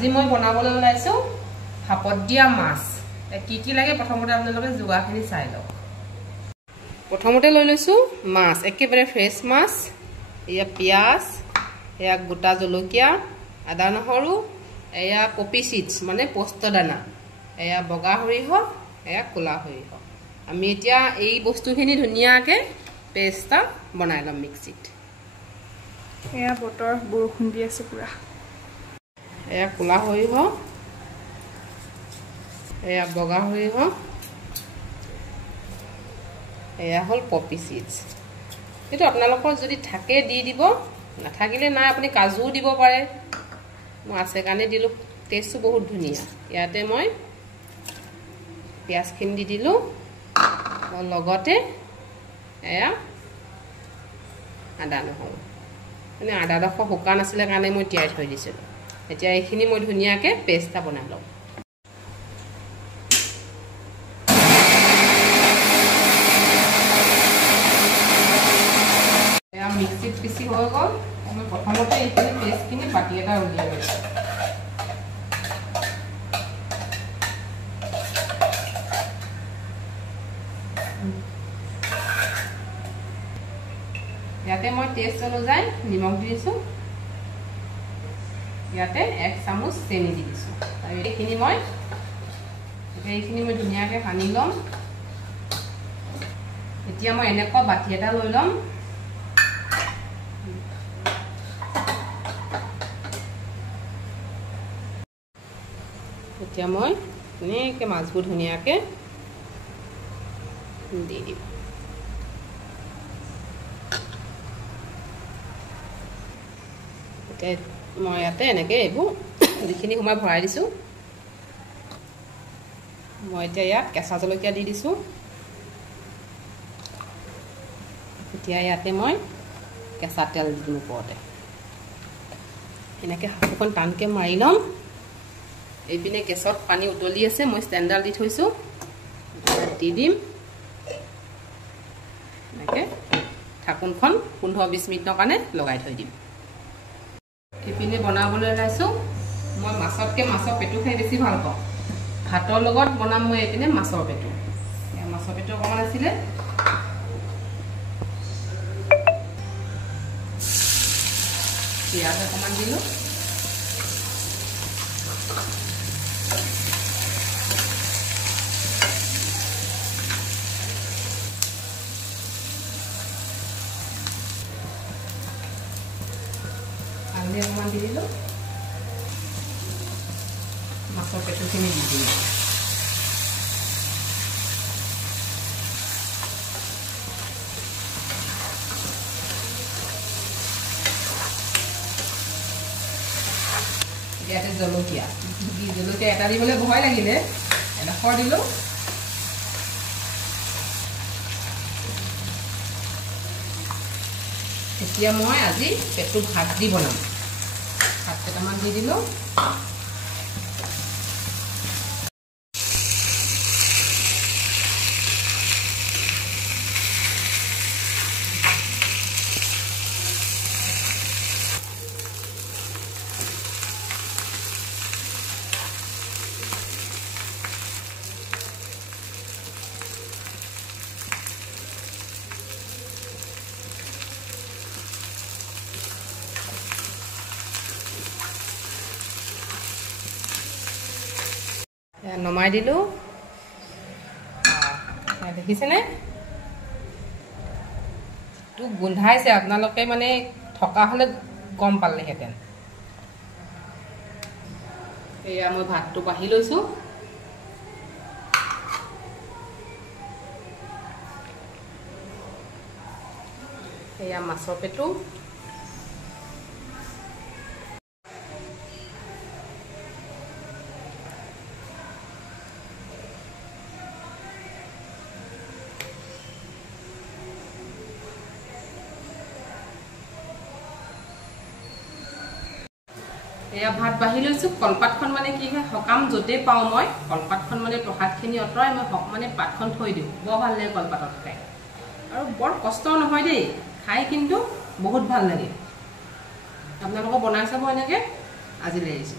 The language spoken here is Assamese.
আজি মই বনাবলৈ ওলাইছো ভাপত দিয়া মাছ কি কি লাগে প্ৰথমতে আপোনালোকে যোগাৰখিনি চাই লওক প্ৰথমতে লৈ লৈছো মাছ একেবাৰে ফ্ৰেছ মাছ এয়া পিয়াজ এয়া গোটা জলকীয়া আদা নহৰু এয়া পপি সিডছ মানে পোস্ত দানা এয়া বগা সৰিয়হ এয়া কোলা সৰিয়হ আমি এতিয়া এই বস্তুখিনি ধুনিয়াকে পেস্টা বনাই লম মিক্সিত এয়া বতৰ বৰষুণ দি আছে পুৰা এয়া কোলা সৰিয়হ এয়া বগা সৰিয়হ এয়া হল পপি সিডছ এটো আপোনালোকৰ যদি থাকে দি দিব নাথাকিলে নাই আপুনি কাজু দিব পাৰে মই আছে কাৰণে দিলো টেষ্টটো বহুত ধুনিয়া ইয়াতে মই পিয়াজখিনি দি দিলো আৰু লগতে এয়া আদা নহৰু মানে আদা ডখ শুকান আছিল কাৰণে মই তিয়াই থৈ দিছিলো এতিয়া এইখিনি মই ধুনিয়াকে পেস্টা বনাই লম এয়া মিক্সিত পিছি হৈ গ'ল আমি প্ৰথমতে এইখিনি পেষ্টখিনি বাটি এটা উলিয়াই লৈছো ইয়াতে মই টেষ্ট অনুযায়ী নিমখ দি দিছো ইয়াতে 1 চামুচ চেনি দি দিছো আৰু এইখিনি মই ধুনিয়াকে সানি লম এতিয়া মই এনেকুৱা বাটি এটা লৈ লম এতিয়া মই এনেকৈ মাছবোৰ ধুনিয়াকে দি দিম মই ইয়াতে এনেকৈ এইবোৰ যিখিনি সময় ভৰাই দিছোঁ মই এতিয়া ইয়াত কেঁচা জলকীয়া দি দিছোঁ এতিয়া ইয়াতে মই কেঁচা তেল দি দিম ওপৰতে এনেকৈ হাতখন টানকৈ মাৰি ল'ম এইপিনে গেছত পানী উতলি আছে মই ষ্টেণ্ডাৰ দি থৈছোঁ দি দিম এনেকৈ ঢাকোনখন 15-20 মিনিটৰ কাৰণে লগাই থৈ দিম এইপিনে বনাবলৈ ওলাইছোঁ মই মাছতকৈ মাছৰ পেটু খাই বেছি ভাল পাওঁ ভাতৰ লগত বনাম মই এইপিনে মাছৰ পেটু অকণমান আছিলে পিঁয়াজ অকণমান দিলোঁ হালধি অকণমান দি দিলোঁ মাছৰ পেটুখিনি দি দিলোঁ ইয়াতে জলকীয়া এটা দিবলৈ ভয় লাগিলে এডোখৰ দিলোঁ এতিয়া মই আজি পেটু ভাত দি বনাম ভাত কেইটামান দি দিলোঁ নমাই দিলোঁ দেখিছেনে তো গোন্ধাইছে আপোনালোকে মানে থকা হ'লে গম পালেহেঁতেন এয়া মই ভাতটো বাঢ়ি লৈছোঁ এয়া মাছৰ পেটু এয়া ভাত বাঢ়ি লৈছোঁ কলপাতখন মানে কি হয় সকাম য'তে পাওঁ মই কলপাতখন মানে প্ৰসাদখিনি অঁতৰাই মই মানে পাতখন থৈ দিওঁ বৰ ভাল লাগে কলপাতত খাই আৰু বৰ কষ্ট নহয় দেই খাই কিন্তু বহুত ভাল লাগে আপোনালোকক বনাই চাব এনেকৈ আজিলৈ আহিছোঁ